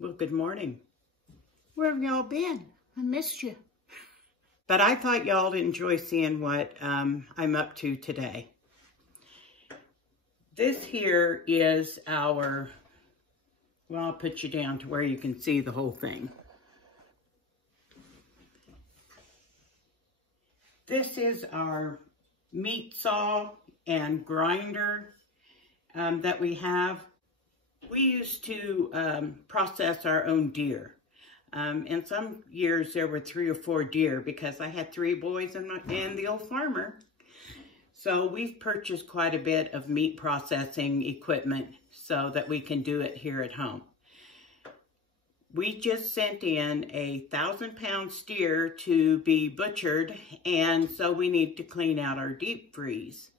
Well, good morning. Where have y'all been? I missed you. But I thought y'all would enjoy seeing what I'm up to today. This here is our, well, I'll put you down to where you can see the whole thing. This is our meat saw and grinder that we have. We used to process our own deer. In some years there were 3 or 4 deer because I had 3 boys and the old farmer. So we've purchased quite a bit of meat processing equipment so that we can do it here at home. We just sent in a 1,000-pound steer to be butchered, and so we need to clean out our deep freeze.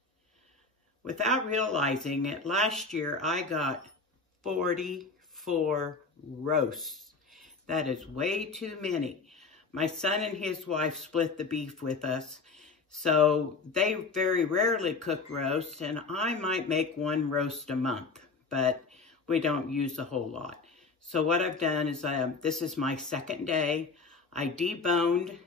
Without realizing it, last year I got 44 roasts. That is way too many. My son and his wife split the beef with us, so they very rarely cook roast, and I might make 1 roast a month, but we don't use a whole lot. So what I've done is, this is my second day. I deboned,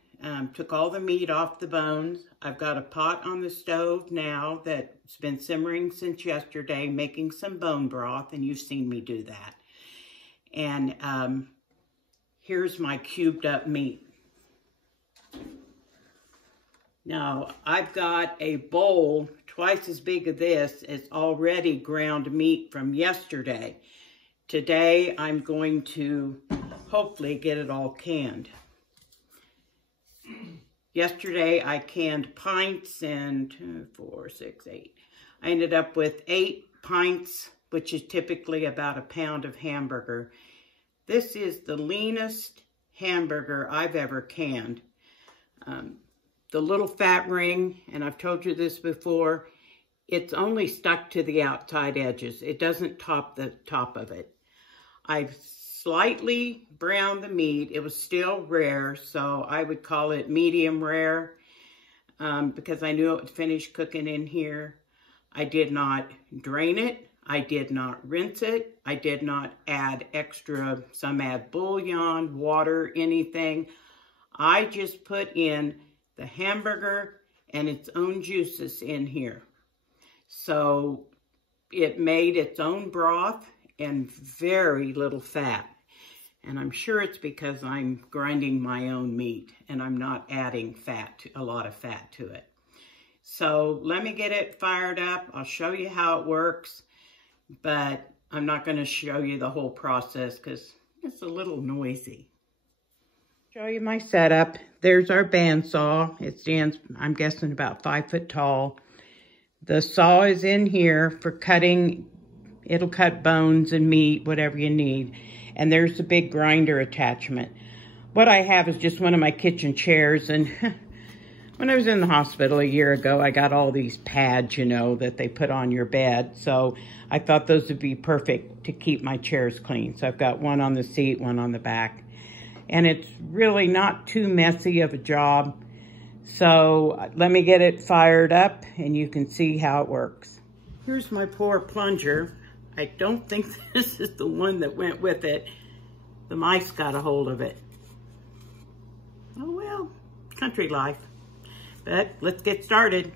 took all the meat off the bones. I've got a pot on the stove now that's been simmering since yesterday, making some bone broth, and you've seen me do that. And here's my cubed up meat. Now, I've got a bowl twice as big as this. It's already ground meat from yesterday. Today, I'm going to hopefully get it all canned. Yesterday, I canned pints and 2, 4, 6, 8. I ended up with 8 pints, which is typically about a pound of hamburger. This is the leanest hamburger I've ever canned. The little fat ring, and I've told you this before, it's only stuck to the outside edges. It doesn't top the top of it. I've slightly browned the meat. It was still rare, so I would call it medium rare because I knew it would finish cooking in here. I did not drain it. I did not rinse it. I did not add extra, some add bouillon, water, anything. I just put in the hamburger and its own juices in here. So it made its own broth and very little fat. And I'm sure it's because I'm grinding my own meat and I'm not adding a lot of fat to it. So let me get it fired up. I'll show you how it works, but I'm not going to show you the whole process because it's a little noisy. Show you my setup. There's our bandsaw. It stands, I'm guessing, about 5 foot tall. The saw is in here for cutting. It'll cut bones and meat, whatever you need. And there's the big grinder attachment. What I have is just one of my kitchen chairs. And when I was in the hospital a year ago, I got all these pads, you know, that they put on your bed. So I thought those would be perfect to keep my chairs clean. So I've got one on the seat, one on the back. And it's really not too messy of a job. So let me get it fired up and you can see how it works. Here's my poor plunger. I don't think this is the one that went with it. The mice got a hold of it. Oh well, country life. But let's get started.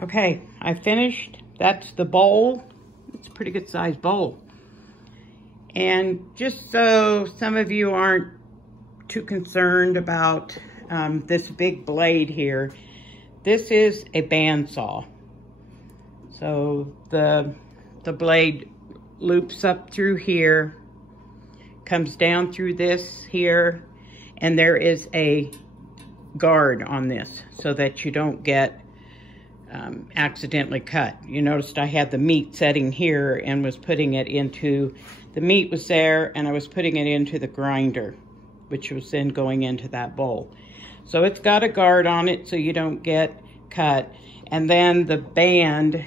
Okay, I finished. That's the bowl. It's a pretty good sized bowl. And just so some of you aren't too concerned about this big blade here, this is a bandsaw. So the blade loops up through here, comes down through this here, and there is a guard on this so that you don't get accidentally cut. You noticed I had the meat setting here and was putting it into, the meat was there and I was putting it into the grinder, which was then going into that bowl. So it's got a guard on it so you don't get cut. And then the band,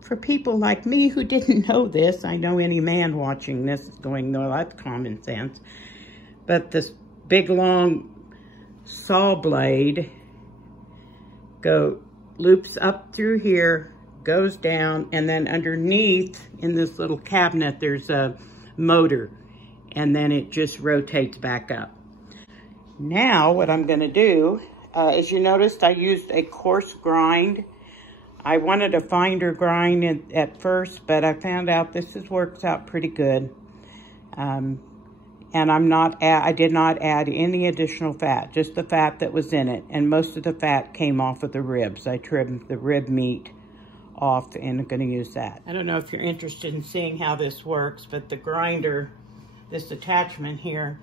for people like me who didn't know this, I know any man watching this is going, no, that's common sense. But this big long saw blade loops up through here, goes down, and then underneath in this little cabinet there's a motor, and then it just rotates back up. Now what I'm going to do, as you noticed, I used a coarse grind. I wanted a finer grind at first, but I found out this works out pretty good. And I did not add any additional fat, just the fat that was in it. And most of the fat came off of the ribs. I trimmed the rib meat off and I'm gonna use that. I don't know if you're interested in seeing how this works, but the grinder, this attachment here,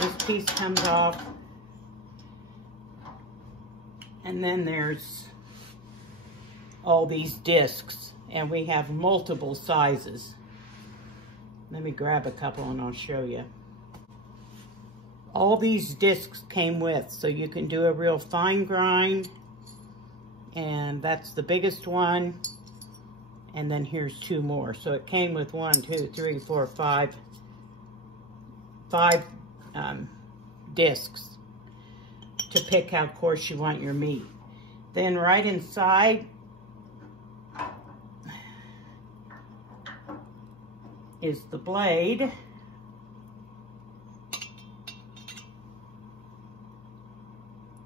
this piece comes off. And then there's all these discs, and we have multiple sizes. Let me grab a couple and I'll show you. All these discs came with, so you can do a real fine grind, and that's the biggest one, and then here's 2 more. So it came with 1, 2, 3, 4, 5 discs to pick how coarse you want your meat. Then right inside is the blade.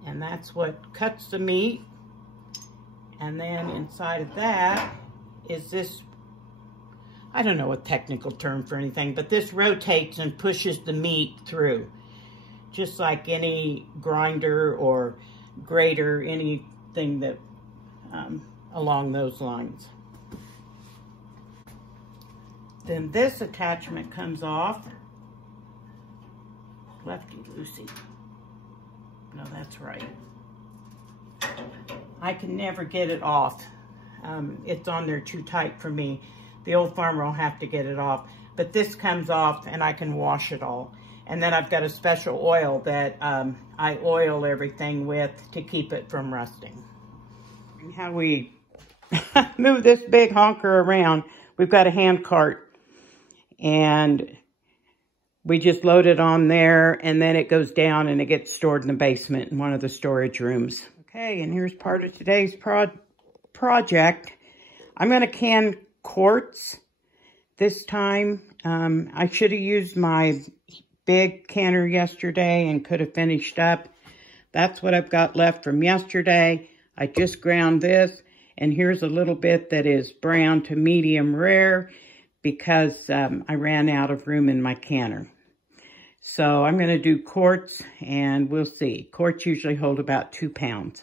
And that's what cuts the meat. And then inside of that is this, I don't know a technical term for anything, but this rotates and pushes the meat through. Just like any grinder or grater, anything that along those lines. Then this attachment comes off. Lefty loosey. No, that's right. I can never get it off. It's on there too tight for me. The old farmer will have to get it off. But this comes off and I can wash it all. And then I've got a special oil that I oil everything with to keep it from rusting. And how we move this big honker around, we've got a hand cart. And we just load it on there, and then it goes down and it gets stored in the basement in one of the storage rooms. Okay, and here's part of today's project. I'm going to can quarts this time. I should have used my big canner yesterday and could have finished up. That's what I've got left from yesterday. I just ground this, and here's a little bit that is brown to medium rare because I ran out of room in my canner. So I'm going to do quarts, and we'll see. Quarts usually hold about 2 pounds.